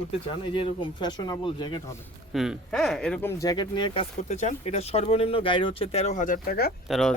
করতে চান এই যে এরকম ফ্যাশনেবল জ্যাকেট হবে। হ্যাঁ এরকম জ্যাকেট নিয়ে কাজ করতে চান এটা সর্বনিম্ন গাইড হচ্ছে তেরো হাজার টাকা।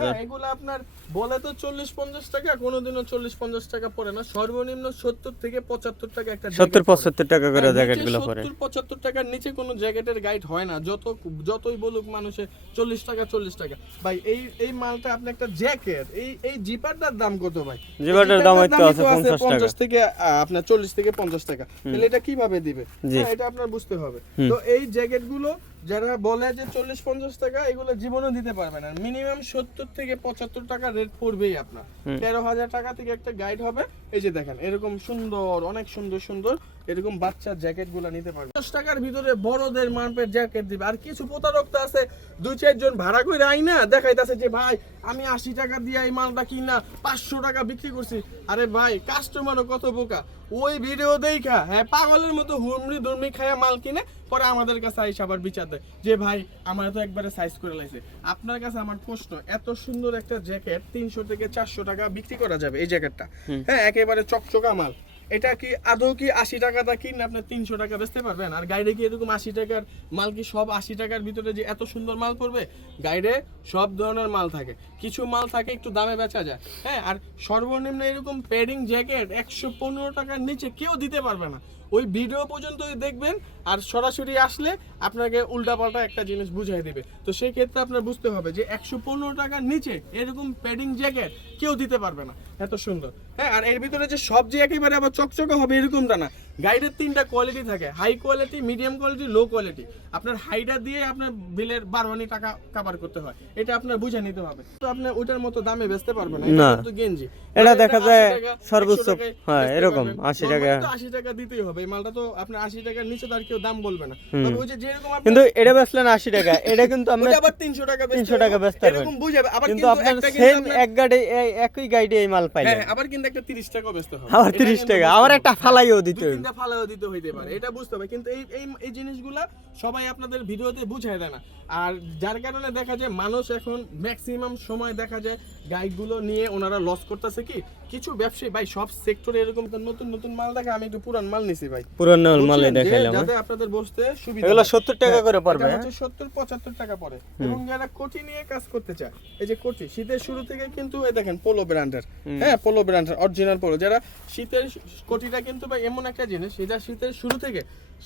হ্যাঁ, এগুলো আপনার বলে তো চল্লিশ পঞ্চাশ টাকা কোনোদিনও চল্লিশ পঞ্চাশ টাকা পড়ে না। সর্বনিম্ন সত্তর থেকে পঁচাত্তর টাকা একটা সত্তর পঁচাত্তর টাকা করে জ্যাকেটগুলো 70 পঁচাত্তর টাকার নিচে কোনো জ্যাকেটের গাইড হয় না। যত যতই বলুক মানুষে চল্লিশ টাকা চল্লিশ টাকা। ভাই এই এই মালটা আপনি একটা জ্যাকেট এই এই জিপারটার দাম কত ভাই? জিপারটার দাম হয়তো আছে পঞ্চাশ থেকে আপনার চল্লিশ থেকে পঞ্চাশ টাকা। তাহলে এটা কীভাবে দিবে। হ্যাঁ, এটা আপনার বুঝতে হবে। তো এই জ্যাকেটগুলো যারা বলে যে চল্লিশ পঞ্চাশ টাকা এগুলো জীবনও দিতে পারবে না। মিনিমাম সত্তর থেকে পঁচাত্তর টাকা রেট পড়বেই আপনার। তেরো হাজার টাকা থেকে একটা গাইড হবে। এই যে দেখেন এরকম সুন্দর অনেক সুন্দর সুন্দর এরকম বাচ্চার জ্যাকেটগুলো নিতে পারবে। দশ টাকার ভিতরে বড়দের মানপের জ্যাকেট দিবে। আর কিছু প্রতারক তো আছে দুই চারজন ভাড়া করে আই না দেখাইতেছে যে ভাই আমি আশি টাকা দিয়ে এই মালটা কিনা পাঁচশো টাকা বিক্রি করছি। আরে ভাই কাস্টমারও কত বোকা। ওই ভিডিও দেখা হ্যাঁ পাগলের মতো হুমড়ি দুর্মি খায়া মাল কিনে পরে আমাদের কাছে আইসা আবার বিচার দেয় যে ভাই আমার তো একবারে সাইজ করে লাইছে। আপনার কাছে আমার প্রশ্ন এত সুন্দর একটা জ্যাকেট তিনশো থেকে চারশো টাকা বিক্রি করা যাবে এই জ্যাকেটটা হ্যাঁ একেবারে চকচকা মাল। এটা কি আদৌ কি আশি টাকাটা কিনলে আপনি তিনশো টাকা বেচতে পারবেন? আর গাইডে কি এরকম আশি টাকার মাল কি সব আশি টাকার ভিতরে যে এত সুন্দর মাল পড়বে? গাইডে সব ধরনের মাল থাকে। কিছু মাল থাকে একটু দামে বেচা যায়। হ্যাঁ আর সর্বনিম্ন এরকম প্যাডিং জ্যাকেট একশো পনেরো টাকার নিচে কেউ দিতে পারবে না। ওই ভিডিও পর্যন্ত দেখবেন আর সরাসরি আসলে আপনাকে উল্টাপাল্টা একটা জিনিস বুঝাই দিবে। তো সেই ক্ষেত্রে আপনার বুঝতে হবে যে একশো পনেরো টাকার নিচে এরকম প্যাডিং জ্যাকেট কেউ দিতে পারবে না। এত সুন্দর। হ্যাঁ আর এর ভিতরে যে সব যে একেবারে আবার চকচকে হবে এরকমটা না। গাইডের তিনটা কোয়ালিটি থাকে। High quality medium quality low quality আপনার হাইটা দিয়ে আপনার বিলের বারোয়ানি টাকা কাভার করতে হয়। এটা আপনার বুঝে নিতে হবে। তো আপনি ওটার মতো দামে বেচতে পারবেন না। কিন্তু গেঞ্জি। এটা দেখা যায় সর্বোচ্চ হ্যাঁ, এরকম, পারবেন। 80 Normally টাকা। তো 80 টাকা দিতেই হবে। এই মালটা তো আপনার 80 টাকার নিচে তো আর কেউ দাম বলবে না। তবে ওই যে যেরকম কিন্তু এটা বেচলেন আশি টাকা। এটা কিন্তু আমরা আবার 300 টাকা তিনশো 300 টাকা হবে। বেচতে পারবেন। এরকম বুঝাবে। আবার কিন্তু আপনার সেম এক গাড়ি একই গাইডে এই মাল পাইলেন। হ্যাঁ আবার কিন্তু একটা 30 টাকাও বেচতে হবে। আবার তিরিশ টাকা। আবার হবে। একটা ফালাইও দিতে দুই তিনটা ফালাও দিতে হইতে পারে, এটা বুঝতে হবে। কিন্তু এই এই এই জিনিসগুলা সবাই আপনাদের ভিডিওতে বুঝায় দেয় না। আর যার কারণে দেখা যায়, মানুষ এখন ম্যাক্সিমাম সময় দেখা যায় গাইডগুলো নিয়ে ওনারা লস করতেছে কি? কিছু ব্যবসায়ী ভাই সব সেক্টরে এরকম নতুন নতুন মাল দেখে আমি একটু পুরান মাল নিছি ভাই। পুরানো মালে? যে দেখাইলাম যাতে আপনাদের বসতে সুবিধা এগুলো 70 টাকা হ্যাঁ, করে পড়বে, হ্যাঁ? হচ্ছে 70 75 টাকা পড়ে। এবং যারা কোটি নিয়ে কাজ করতে চায় এই যে কোটি শীতের শুরু থেকে কিন্তু এই দেখেন পোলো ব্র্যান্ডের হ্যাঁ পোলো ব্র্যান্ডের অরিজিনাল পোলো। যারা শীতের কোটিটা কিন্তু ভাই এমন একটা জিনিস এটা শীতের শুরু থেকে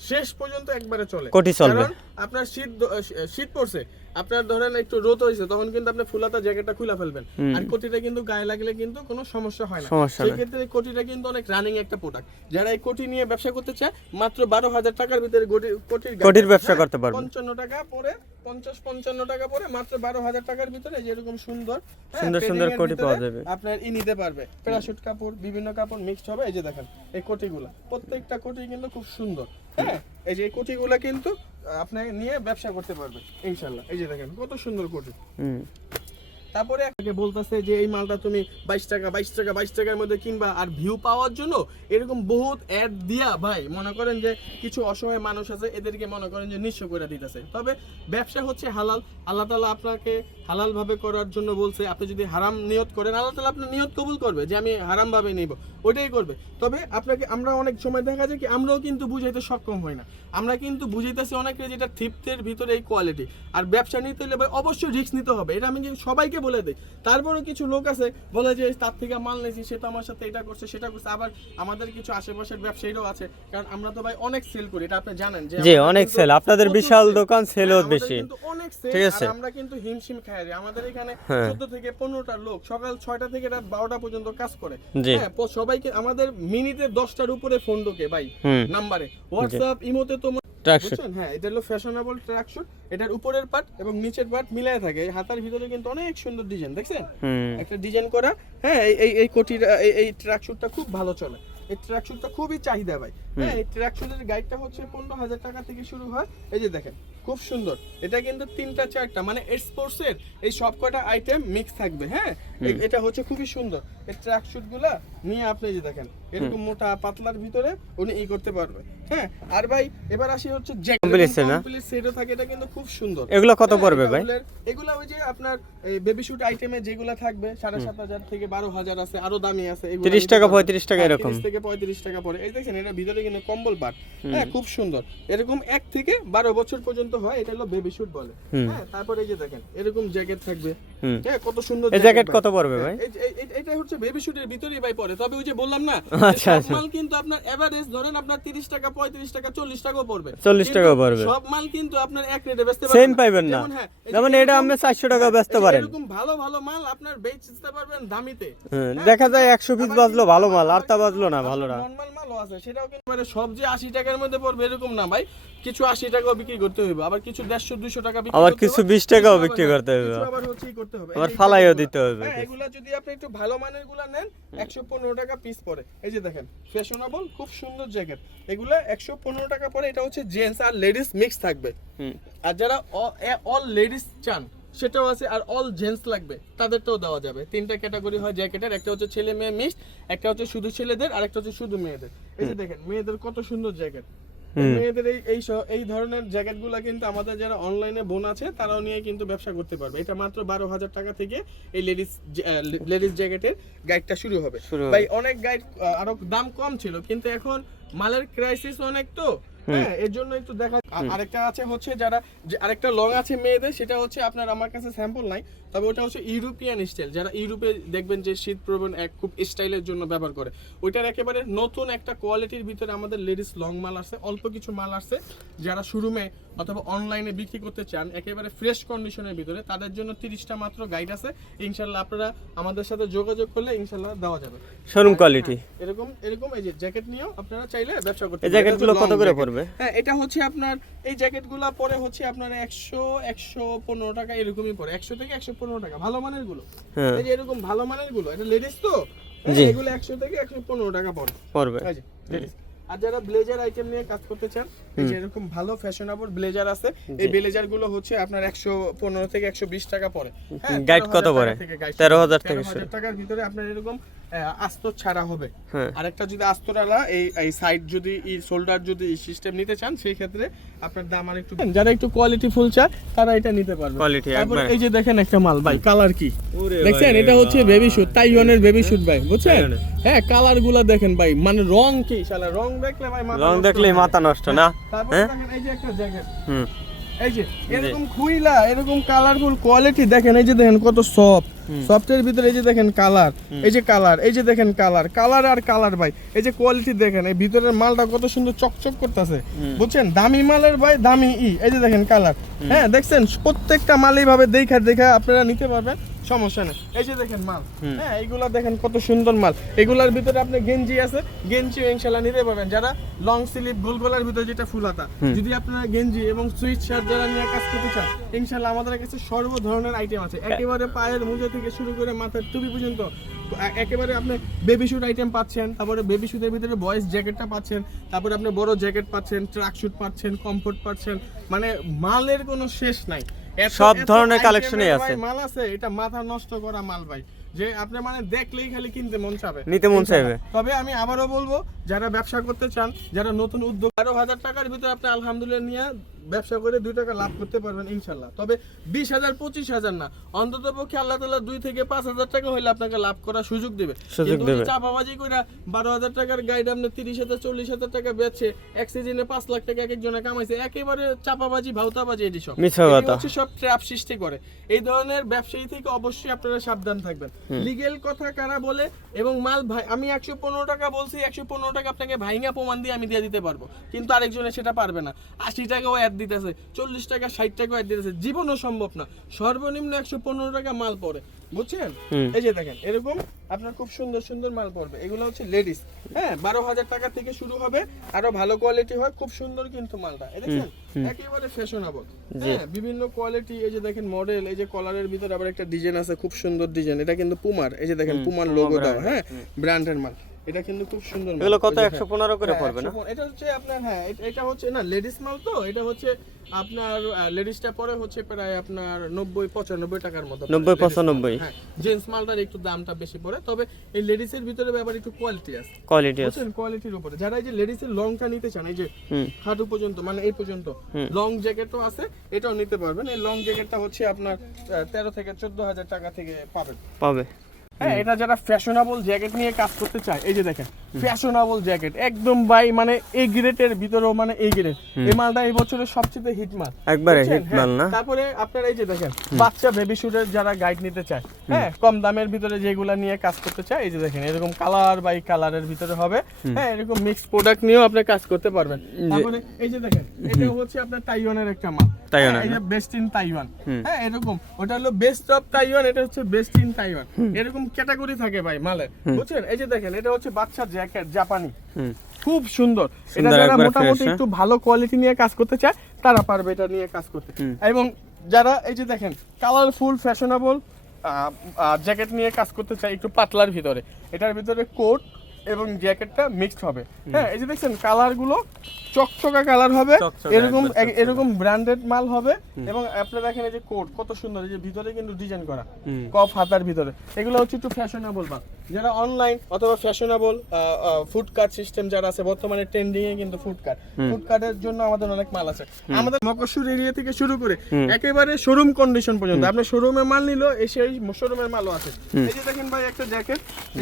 শেষ পর্যন্ত একবারে চলে। কোটি চলবে। আপনার শীত শীত পড়ছে আপনার ধরেন একটু রোদ হয়েছে তখন কিন্তু আপনি ফুলাতা জ্যাকেটটা খুলে ফেলবেন আর কোটিটা কিন্তু গায়ে লাগলে কিন্তু কোনো সমস্যা হয় না সমস্যা নাই। সেক্ষেত্রে কোটিটা কিন্তু অনেক রানিং একটা প্রোডাক্ট যারা এই কোটি নিয়ে ব্যবসা করতে চায় মাত্র বারো হাজার টাকার ভিতরে কোটির কোটির ব্যবসা করতে পারবে। পঞ্চান্ন টাকা পরে পঞ্চাশ পঞ্চান্ন টাকা পরে মাত্র বারো হাজার টাকার ভিতরে যেরকম সুন্দর হ্যাঁ, সুন্দর সুন্দর কোটি পাওয়া যাবে। আপনার ই নিতে পারবে প্যারাশুট কাপড় বিভিন্ন কাপড় মিক্সড হবে এই যে দেখেন এই কোটিগুলা প্রত্যেকটা কোটি কিন্তু খুব সুন্দর হ্যাঁ এই যে এই কোটিগুলা কিন্তু আপনি নিয়ে ব্যবসা করতে পারবে ইনশাল্লাহ। এই যে দেখেন কত সুন্দর কোটি। হুম। তারপরে আপনাকে বলতেছে যে এই মালটা তুমি বাইশ টাকা বাইশ টাকা বাইশ টাকার মধ্যে কিনবা আর ভিউ পাওয়ার জন্য এরকম বহুত অ্যাড দিয়া ভাই মনে করেন যে কিছু অসহায় মানুষ আছে এদেরকে মনে করেন যে নিঃস্ব করে দিতেছে। তবে ব্যবসা হচ্ছে হালাল আল্লাহ তালা আপনাকে হালাল ভাবে করার জন্য বলছে আপনি যদি হারাম নিয়ত করেন আল্লাহ তালা আপনার নিয়ত কবুল করবে যে আমি হারাম ভাবে নিব ওইটাই করবে। তবে আপনাকে আমরা অনেক সময় দেখা যায় কি আমরাও কিন্তু বুঝাইতে সক্ষম হই না। আমরা কিন্তু বুঝাইতেছি অনেকে যেটা থিপ্তের ভিতরে এই কোয়ালিটি আর ব্যবসা নিতে হলে অবশ্যই রিস্ক নিতে হবে এটা আমি কিন্তু সবাইকে বলে দিই। তারপরেও কিছু লোক আছে বলে যে তার থেকে মাল নিয়েছি সে তো আমার সাথে এটা করছে সেটা করছে। আবার আমাদের কিছু আশেপাশের ব্যবসায়ীরাও আছে কারণ আমরা তো ভাই অনেক সেল করি এটা আপনি জানেন যে অনেক সেল আপনাদের বিশাল দোকান, ও হ্যাঁ, বেশি। ঠিক আছে। আমরা কিন্তু হিমশিম খাই। আমরা এখানে হ্যাঁ। চোদ্দ থেকে পনেরোটা লোক সকাল ছয়টা থেকে রাত বারোটা পর্যন্ত কাজ করে। হ্যাঁ সবাইকে আমাদের মিনিটে দশটার উপরে ফোন ঢোকে ভাই। নাম্বারে। হোয়াটসঅ্যাপ ইমোতে তো ট্রাকশুট হ্যাঁ এটা হলো ফ্যাশনেবল ট্র্যাক শুট এটার উপরের পার্ট এবং নিচের পার্ট মিলায় থাকে। এই হাতার ভিতরে কিন্তু অনেক সুন্দর ডিজাইন দেখছেন? একটা ডিজাইন করা হ্যাঁ এই- এই কোটির এই এই ট্র্যাক শুটটা খুব ভালো চলে। এই ট্র্যাক শুটটা খুবই চাহিদা ভাই। হ্যাঁ এই ট্র্যাক শুটের গাইডটা হচ্ছে পনেরো হাজার টাকা থেকে শুরু হয়। এই যে দেখেন খুব সুন্দর। এটা কিন্তু তিনটা চারটা মানে স্পোর্টস এর এই সব কটা আইটেম মিক্স থাকবে হ্যাঁ? এটা হচ্ছে খুবই সুন্দর। এই ট্র্যাক শুটগুলা নিয়ে আপনি যে দেখেন এরকম মোটা পাতলার ভিতরে উনি ই করতে পারবে। হ্যাঁ আর ভাই এবার আসি হচ্ছে Complete set না? কমপ্লিট সেটও থাকে এটা কিন্তু খুব সুন্দর। এগুলো কত হ্যাঁ, পড়বে ভাই? এগুলা ওই যে আপনার বেবি শুট আইটেমে যেগুলো থাকবে সাড়ে সাত হাজার থেকে বারো হাজার আছে আরও দামি আছে এগুলা 30 টাকা, পারবেন। 35 টাকা হ্যাঁ, এরকম। 30 থেকে পঁয়ত্রিশ টাকা পড়ে। এই দেখেন এটা ভিতরে কিন্তু কম্বল পাট। হ্যাঁ খুব সুন্দর। এরকম এক থেকে বারো বছর পর্যন্ত হয় এটা হলো বেবি শুট বলে। হ্যাঁ তারপরে এই যে দেখেন এরকম জ্যাকেট থাকবে। হ্যাঁ কত সুন্দর এই জ্যাকেট কত পড়বে ভাই? এই- এই- এটা হচ্ছে বেবি শুটের ভিতরেই ভাই পড়ে। তবে ওই যে বললাম না আচ্ছা, আচ্ছা। মাল কিন্তু আপনার এভারেজ ধরেন আপনার 30 টাকা 35 টাকা 40 টাকাও পড়বে। 40 কিন্তু টাকাও পড়বে। সব মাল কিন্তু আপনার এক রেটে বেচতে সেম পাইবেন না। যেমন হ্যাঁ, এটা এরকম- আপনি চারশো টাকা বেচতে পারেন। এরকম ভালো ভালো মাল আপনার বেচতে পারবেন দামিতে। হ্যাঁ, দেখা যায় একশো পিস বাজলো ভালো মাল আর তা বাজলো না ভালো না। নরমাল মালও আছে সেটাও কিন্তু মানে সব যে 80 টাকার মধ্যে পড়বে এরকম না ভাই। কিছু 80 টাকাও বিক্রি করতে হবে আবার কিছু 150 200 টাকা বিক্রি আবার কিছু হবে, 20 টাকাও বিক্রি করতে হবে। আবার হচ্ছে করতে হবে। আবার ফালাইও দিতে হবে হ্যাঁ, এগুলা যদি আপনি একটু ভালো মানেরগুলা নেন 115 টাকা পিস পরে। এই যে দেখেন ফ্যাশনেবল খুব সুন্দর জ্যাকেট এগুলো একশো পনেরো টাকা পরে এটা হচ্ছে জেন্টস আর লেডিস মিক্স থাকবে। আর যারা অল লেডিস চান সেটাও আছে আর অল জেন্টস লাগবে তাদেরটাও দেওয়া যাবে। তিনটা ক্যাটাগরি হয় জ্যাকেটের একটা হচ্ছে ছেলে মেয়ে মিক্স একটা হচ্ছে শুধু ছেলেদের আর একটা হচ্ছে শুধু মেয়েদের। এই যে দেখেন মেয়েদের কত সুন্দর জ্যাকেট মেয়েদের এই এই এই ধরনের জ্যাকেটগুলো কিন্তু আমাদের যারা অনলাইনে বোন আছে তারাও নিয়ে কিন্তু ব্যবসা করতে পারবে। এটা মাত্র বারো হাজার টাকা থেকে এই লেডিস লেডিস জ্যাকেটের গাইডটা শুরু হবে। শুরু হবে। ভাই অনেক গাইড আরও দাম কম ছিল কিন্তু এখন মালের ক্রাইসিস অনেক তো। হ্যাঁ এর জন্য একটু দেখা আরেকটা আছে হচ্ছে যারা যে আরেকটা লং আছে মেয়েদের সেটা হচ্ছে আপনার আমার কাছে স্যাম্পল নাই তবে ওটা হচ্ছে ইউরোপিয়ান স্টাইল যারা ইউরোপে দেখবেন যে শীত প্রবণ এক খুব স্টাইলের জন্য ব্যবহার করে। ওইটার একেবারে নতুন একটা কোয়ালিটির ভিতরে আমাদের লেডিস লং মাল আছে অল্প কিছু মাল আছে যারা শোরুমে অথবা অনলাইনে বিক্রি করতে চান একেবারে ফ্রেশ কন্ডিশনের ভিতরে তাদের জন্য তিরিশটা মাত্র গাইড আছে। ইনশাল্লাহ আপনারা আমাদের সাথে যোগাযোগ করলে ইনশাল্লাহ দেওয়া যাবে। শোরুম কোয়ালিটি এরকম এরকম এই যে জ্যাকেট নিয়েও আপনারা চাইলে ব্যবসা করতে এই। জ্যাকেটগুলো কত করে পড়বে? হ্যাঁ এটা হচ্ছে আপনার এই জ্যাকেটগুলো পরে হচ্ছে আপনার একশো একশো পনেরো টাকা এরকমই পড়ে। একশো থেকে একশো পনেরো টাকা ভালো মানেরগুলো। হ্যাঁ। এই যে এরকম ভালো মানেরগুলো এটা লেডিস তো? হ্যাঁ, এগুলো একশো থেকে একশো পনেরো টাকা পড়ে। পড়বে। যে ladies। আর যারা ব্লেজার আইটেম নিয়ে কাজ করতে চান এই যে এরকম ভালো ফ্যাশনেবল ব্লেজার আছে এই ব্লেজারগুলো হচ্ছে আপনার একশো পনেরো থেকে একশো বিশ টাকা পড়ে হ্যাঁ, Guide কত 13,000 টাকা পড়ে? থেকে 13,000 থেকে 13,000 টাকার ভিতরে আপনার এরকম আস্তর ছাড়া হবে। হ্যাঁ। আরেকটা যদি আস্তরালা এই এই সাইড যদি এই শোল্ডার যদি সিস্টেম নিতে চান সেই ক্ষেত্রে আপনার দাম আর একটু যারা একটু কোয়ালিটি ফুল চায় তারা এটা নিতে পারবে। Quality তারপরে। এই যে দেখেন একটা মাল ভাই কালার কি? দেখছেন? এটা হচ্ছে বেবি শুট তাইওয়ানের বেবি শুট ভাই বুঝছেন? হ্যাঁ। কালারগুলা দেখেন ভাই মানে রং কি? শালা রং দেখলে ভাই মাথা রং হয়ে। মাথা নষ্ট না? তারপরে হ্যাঁ? দেখেন এই যে একটা জ্যাকেট হুম। এই যে এরকম খুইলা এরকম কালারফুল কোয়ালিটি দেখেন এই যে দেখেন কত সফট সফটের ভিতরে এই যে দেখেন কালার এই যে কালার এই যে দেখেন কালার কালার আর কালার ভাই এই যে কোয়ালিটি দেখেন এই ভিতরের মালটা কত সুন্দর চকচক করতেছে। বুঝছেন? দামি মালের ভাই দামি ই। এই যে দেখেন কালার হ্যাঁ দেখছেন? প্রত্যেকটা মাল এইভাবে দেখা দেখা আপনারা নিতে পারবেন। সমস্যা নেই। এই যে দেখেন মাল। হ্যাঁ এইগুলা দেখেন কত সুন্দর মাল। এগুলার ভিতরে আপনি গেঞ্জি আছে গেঞ্জিও ইনশাল্লাহ নিতে পারবেন। যারা লং স্লিভ গোল গলার ভিতরে যেটা ফুলাতা যদি আপনারা গেঞ্জি এবং সুইচ শার্ট যারা নিয়ে কাজ করতে চান ইনশাল্লাহ আমাদের কাছে সর্ব ধরনের আইটেম আছে। একেবারে পায়ের মোজা থেকে শুরু করে মাথার টুপি পর্যন্ত একেবারে আপনি বেবি শুট আইটেম পাচ্ছেন তারপরে বেবি শুটের ভিতরে বয়েজ জ্যাকেটটা পাচ্ছেন তারপরে আপনি বড় জ্যাকেট পাচ্ছেন ট্রাক শুট পাচ্ছেন কমফোর্ট পাচ্ছেন মানে মালের কোনো শেষ নাই। সব ধরনের কালেকশনই আছে। মাল আছে এটা মাথা নষ্ট করা মাল ভাই যে আপনি মানে দেখলেই খালি কিনতে মন চাবে নিতে মন চাইবে। তবে আমি আবারও বলব যারা ব্যবসা করতে চান যারা নতুন উদ্যোগ বারো হাজার টাকার ভিতরে আপনি আলহামদুলিল্লাহ নিয়ে ব্যবসা করে দুই টাকা লাভ করতে পারবেন ইনশাল্লাহ তবে বিশ হাজার পঁচিশ হাজার না। অন্তত পক্ষে আল্লাহ তালা দুই থেকে পাঁচ হাজার টাকা হলে আপনাকে লাভ করার সুযোগ দেবে। চাপাবাজি করে বারো হাজার টাকার গাইড আপনি তিরিশ হাজার চল্লিশ হাজার টাকা বেচছে এক সিজনে পাঁচ লাখ টাকা এক একজনে কামাইছে একেবারে চাপাবাজি ভাউতাবাজি এটি সব। হচ্ছে সব ট্র্যাপ সৃষ্টি করে। এই ধরনের ব্যবসায়ী থেকে অবশ্যই আপনারা সাবধান থাকবেন। লিগেল কথা কারা বলে এবং মাল ভাই আমি একশো পনেরো টাকা বলছি একশো পনেরো টাকা আপনাকে ভাইঙ্গা প্রমাণ দিয়ে আমি দিয়ে দিতে পারব। কিন্তু আরেকজনে সেটা পারবে না। আশি টাকাও অ্যাড দিতেছে চল্লিশ টাকা ষাট টাকাও অ্যাড দিতেছে। জীবনও সম্ভব না। সর্বনিম্ন একশো পনেরো টাকা মাল পড়ে। বুঝছেন? এই যে দেখেন এরকম আপনার খুব সুন্দর সুন্দর মাল পড়বে। এগুলো হচ্ছে লেডিস। হ্যাঁ বারো হাজার টাকা থেকে শুরু হবে। আরও ভালো কোয়ালিটি হয় খুব সুন্দর কিন্তু মালটা। এই দেখছেন একেবারে ফ্যাশনেবল হ্যাঁ বিভিন্ন কোয়ালিটি এই যে দেখেন মডেল এই যে কলারের ভিতরে আবার একটা ডিজাইন আছে খুব সুন্দর ডিজাইন এটা কিন্তু পুমার এই যে দেখেন পুমার লোগো দাও হ্যাঁ ব্র্যান্ডের মাল। এটা কিন্তু খুব সুন্দর এগুলো কত? এই যে একশো পনেরো করে হ্যাঁ, পড়বে না? এটা হচ্ছে আপনার হ্যাঁ এটা- হচ্ছে না লেডিস মাল তো এটা হচ্ছে আপনার লেডিসটা পরে হচ্ছে প্রায় আপনার নব্বই পঁচানব্বই টাকার মতো 90 95 হ্যাঁ জেন্টস মালটার একটু দামটা বেশি পড়ে তবে এই লেডিসের ভিতরে আবার একটু কোয়ালিটি আছে। কোয়ালিটি আছে। কোয়ালিটির উপরে। যারা এই যে লেডিসের লংটা নিতে চান এই যে হাঁটু পর্যন্ত মানে এই পর্যন্ত লং জ্যাকেটও আছে এটাও নিতে পারবেন। এই লং জ্যাকেটটা হচ্ছে আপনার তেরো থেকে চোদ্দ হাজার টাকা থেকে পাবেন। পাবে। হ্যাঁ এটা যারা ফ্যাশনেবল জ্যাকেট নিয়ে কাজ করতে চায় এই যে দেখেন ফ্যাশনেবল জ্যাকেট একদম বাই মানে এই গ্রেডের ভিতরেও মানে এই গ্রেড এই মালটা এই বছরের সবচেয়ে হিট মাল। একবারে হিট মাল না? হ্যাঁ, তারপরে আপনার এই যে দেখেন বাচ্চা বেবি শুটের যারা গাইড নিতে চায় হ্যাঁ কম দামের ভিতরে যেগুলা নিয়ে কাজ করতে চায় এই যে দেখেন এরকম কালার বাই কালারের ভিতরে হবে। হ্যাঁ এরকম মিক্সড প্রোডাক্ট নিয়েও আপনি কাজ করতে পারবেন। তারপরে এই যে দেখেন এটা হচ্ছে আপনার তাইওয়ানের একটা মাল। তাইওয়ানের, হ্যাঁ, এই যে বেস্ট ইন তাইওয়ান হ্যাঁ এরকম ওটা হলো বেস্ট অফ তাইওয়ান এটা হচ্ছে বেস্ট ইন তাইওয়ান এরকম ক্যাটাগরি থাকে ভাই মালের। বুঝছেন? এই যে দেখেন এটা হচ্ছে বাচ্চা জ্যাকেট জাপানি খুব সুন্দর। এটা যারা মোটামুটি হ্যাঁ? একটু ভালো কোয়ালিটি নিয়ে কাজ করতে চায় তারা পারবে এটা নিয়ে কাজ করতে। এবং যারা এই যে দেখেন কালারফুল ফ্যাশনেবল জ্যাকেট নিয়ে কাজ করতে চায় একটু পাতলার ভিতরে। এটার ভিতরে কোট এবং জ্যাকেটটা মিক্সড হবে। হ্যাঁ এই যে দেখছেন কালারগুলো চকচকা কালার হবে এরকম এরকম ব্র্যান্ডেড মাল হবে এবং আপনি দেখেন এই যে কোট কত সুন্দর এই যে ভিতরে কিন্তু ডিজাইন করা কফ হাতার ভিতরে। এগুলো হচ্ছে একটু ফ্যাশনেবল মাল। যারা অনলাইন অথবা ফ্যাশনেবল ফুড কার্ট সিস্টেম যারা আছে বর্তমানে ট্রেন্ডিং এ কিন্তু ফুড কার্ট ফুড কার্টের জন্য আমাদের অনেক মাল আছে। আমাদের মকসুর এরিয়া থেকে শুরু করে একেবারে শোরুম কন্ডিশন পর্যন্ত। আপনি শোরুমে মাল নিলো এসে এই শোরুমের মালও আছে। এই যে দেখেন ভাই একটা জ্যাকেট।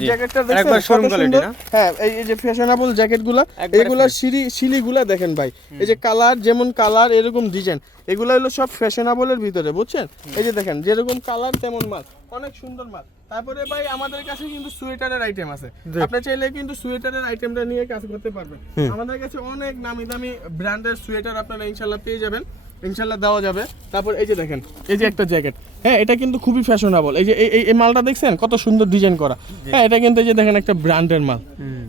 জ্যাকেটটা দেখেন কত quality না? হ্যাঁ এই যে ফ্যাশনেবল জ্যাকেটগুলো এগুলা সিঁড়ি সিলিগুলা দেখেন ভাই। এই যে কালার যেমন কালার এরকম ডিজাইন এগুলো হলো সব ফ্যাশনেবলের ভিতরে বুঝছেন? এই যে দেখেন যেরকম কালার তেমন মাল। অনেক সুন্দর মাল। তারপরে ভাই আমাদের কাছে কিন্তু সোয়েটারের আইটেম আছে। আপনি চাইলে কিন্তু সোয়েটারের আইটেমটা নিয়ে কাজ করতে পারবেন। আমাদের কাছে অনেক নামি দামি ব্র্যান্ডের সোয়েটার আপনারা ইনশাল্লাহ পেয়ে যাবেন। ইনশাল্লাহ দেওয়া যাবে। তারপর এই যে দেখেন এই যে একটা জ্যাকেট। হ্যাঁ এটা কিন্তু খুবই ফ্যাশনেবল এই যে এই- এই মালটা দেখছেন? কত সুন্দর ডিজাইন করা। হ্যাঁ এটা কিন্তু এই যে দেখেন একটা ব্র্যান্ডের মাল।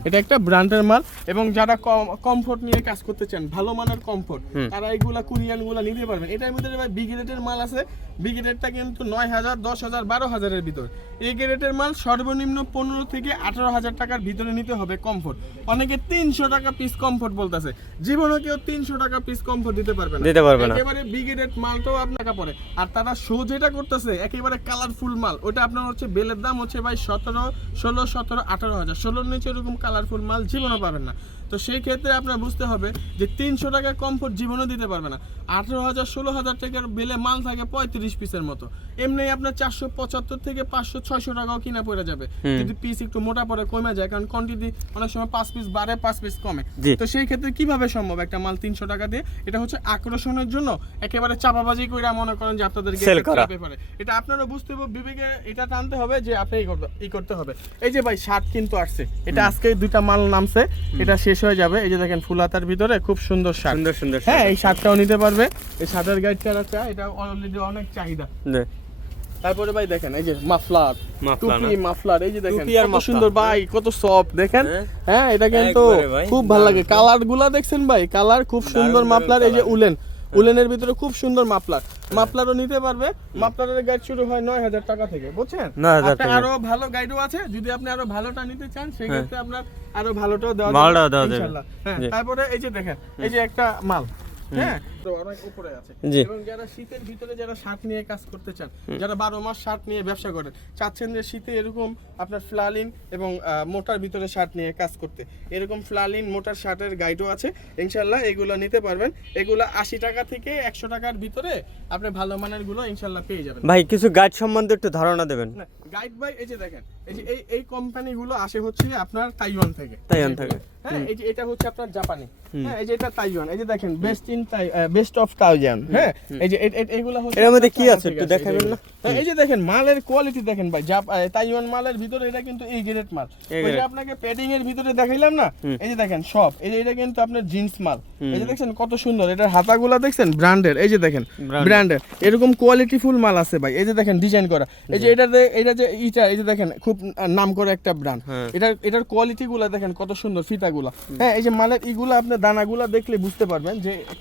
এটা একটা ব্র্যান্ডের মাল এবং যারা কমফোর্ট নিয়ে কাজ করতে চান ভালো মানের কমফোর্ট তারা এইগুলা কুরিয়ানগুলা নিতে পারবেন। এটার ভিতরে ভাই বি গ্রেডের মাল আছে। বি গ্রেডটা কিন্তু নয় হাজার দশ হাজার বারো হাজারের ভিতর। এই গ্রেডের মাল সর্বনিম্ন পনেরো থেকে আঠারো হাজার টাকার ভিতরে নিতে হবে কমফোর্ট অনেকে তিনশো টাকা পিস কমফোর্ট বলতেছে। জীবনে কেউ তিনশো টাকা পিস কমফোর্ট দিতে পারবে না। দিতে পারবে না। একেবারে বিগ্রেড মালটাও আপনার পড়ে। আর তারা শো যেটা করতেছে, একেবারে কালারফুল মাল। ওটা আপনার হচ্ছে বেলের দাম হচ্ছে ভাই সতেরো, ষোলো, সতেরো, আঠারো হাজার। ষোলোর নিচে এরকম কালারফুল মাল জীবনও পাবেন না। তো সেই ক্ষেত্রে আপনার বুঝতে হবে যে তিনশো টাকা কমফোর্ট জীবনও দিতে পারবে না। আঠারো হাজার ষোলো হাজার টাকার বেলে মাল থাকে পঁয়ত্রিশ পিসের মতো। এমনি আপনার চারশো পঁচাত্তর থেকে পাঁচশো ছয়শো টাকাও কিনা পড়ে যাবে। যদি পিস একটু মোটা পড়ে কমে যায় কারণ কোয়ান্টিটি অনেক সময় পাঁচ পিস বাড়ে পাঁচ পিস কমে। তো সেই ক্ষেত্রে কীভাবে সম্ভব একটা মাল তিনশো টাকা দিয়ে? এটা হচ্ছে আকর্ষণের জন্য একেবারে চাপাবাজি করে মনে করেন যে আপনাদেরকে Sell ব্যাপারে এটা আপনারা বুঝতে হবে বিবেকে এটা টানতে হবে যে আপনি ই করতে- ই করতে হবে। এই যে ভাই শার্ট কিন্তু আসছে। এটা আজকে দুইটা মাল নামছে। এটা শেষ হয়ে যাবে। এই যে দেখেন ফুলাতার ভিতরে খুব সুন্দর শার্ট সুন্দর সুন্দর হ্যাঁ এই শার্টটাও নিতে পারবে। এই সাদার গাইডটা আছে এটা অলরেডি অনেক চাহিদা। তারপরে ভাই দেখেন এই যে মাফলার। মাফলার টুপি মাফলার এই যে দেখেন টুপি আর কত। সুন্দর ভাই কত সফট দেখেন? হ্যাঁ। হ্যাঁ এটা কিন্তু খুব ভালো লাগে। কালারগুলা দেখছেন ভাই কালার খুব সুন্দর মাফলার এই যে উলেন। উলেনের ভিতরে খুব সুন্দর মাফলার মাফলারও নিতে পারবে। মাফলারের গাইড শুরু হয় নয় হাজার টাকা থেকে বুঝছেন? 9,000 আপনি টাকা। আরও ভালো গাইডও আছে যদি আপনি আরও ভালোটা নিতে চান সেক্ষেত্রে আপনার আরও ভালোটাও দেওয়া যাবে। হ্যাঁ তারপরে এই যে দেখেন এই যে একটা মাল। হ্যাঁ অনেক উপরে আছে। এবং যারা শীতের ভিতরে যারা শার্ট নিয়ে কাজ করতে চান যারা বারো মাস শার্ট নিয়ে ব্যবসা করেন চাচ্ছেন যে শীতে এরকম আপনার ফ্লালিন এবং মোটার ভিতরে শার্ট নিয়ে কাজ করতে। এরকম ফ্লালিন মোটার শার্টের গাইডও আছে। ইনশাল্লাহ এগুলো নিতে পারবেন। এগুলো আশি টাকা থেকে একশো টাকার ভিতরে আপনি ভালো মানেরগুলো ইনশাল্লাহ পেয়ে যাবেন। ভাই কিছু গাইড সম্বন্ধে একটু ধারণা দেবেন। গাইড বাই এই যে দেখেন এই যে এই এই কোম্পানিগুলো আসে হচ্ছে আপনার তাইওয়ান থেকে। তাইওয়ান থেকে। হ্যাঁ এই যে এটা হচ্ছে আপনার জাপানি হ্যাঁ এই যে এটা তাইওয়ান এই যে দেখেন বেস্ট ইন বেস্ট অফ হ্যাঁ এই যে এগুলো হচ্ছে এর মধ্যে কি আছে? একটু দেখাবেন না? হ্যাঁ, এই যে দেখেন মালের কোয়ালিটি দেখেন ভাই আহ, তাইওয়ান মালের ভিতরে এটা কিন্তু এই গ্রেড মাল ওই যে আপনাকে প্যাডিং এর ভিতরে দেখাইলাম না এই যে দেখেন সব এই যে এটা কিন্তু আপনার জিন্স মাল এই যে দেখছেন কত সুন্দর এটার হাতাগুলো দেখছেন ব্র্যান্ডের এই যে দেখেন ব্র্যান্ডের এরকম কোয়ালিটি ফুল মাল আছে ভাই এই যে দেখেন ডিজাইন করা এই যে এটাতে এটা যে ইটা এই যে দেখেন খুব নাম করা একটা ব্র্যান্ড হ্যাঁ। এটার এটার কোয়ালিটি গুলা দেখেন কত সুন্দর ফিতাগুলা হ্যাঁ এই যে মালের ইগুলা আপনি দানাগুলা দেখলে বুঝতে পারবেন যে